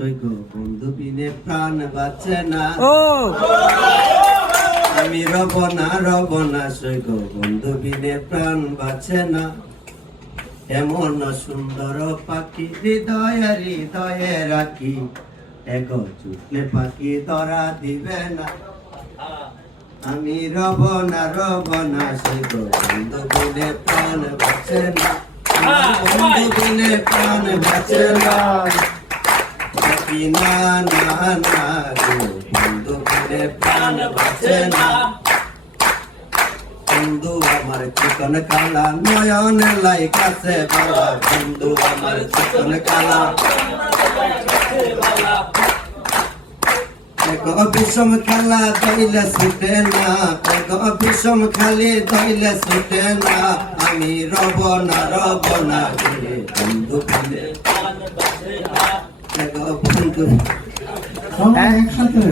সৈক বন্ধু বিনে প্রাণ বাঁচে না আমি রব না সৈক বন্ধু বিনে প্রাণ বাঁচে না এমন সুন্দর পাখি হৃদয়ে হৃদয়ে রাখি এক চুটলে পাখি ধরা দিবে না আমি রব না সৈক বন্ধু বিনে প্রাণ বাঁচে না বন্ধু বিনে প্রাণ বাঁচে না না না না বন্ধু বিনে প্রাণ বাঁচে না বন্ধু আমার চিকন কালা নয়ন লাই কাছে বালা বন্ধু আমার চিকন কালা বিষম খেলা ধইলে ছুটে না বিষম খালি ধইলে ছুটে না আমি রব না বন্ধু বিনে বন্ধু একসাথে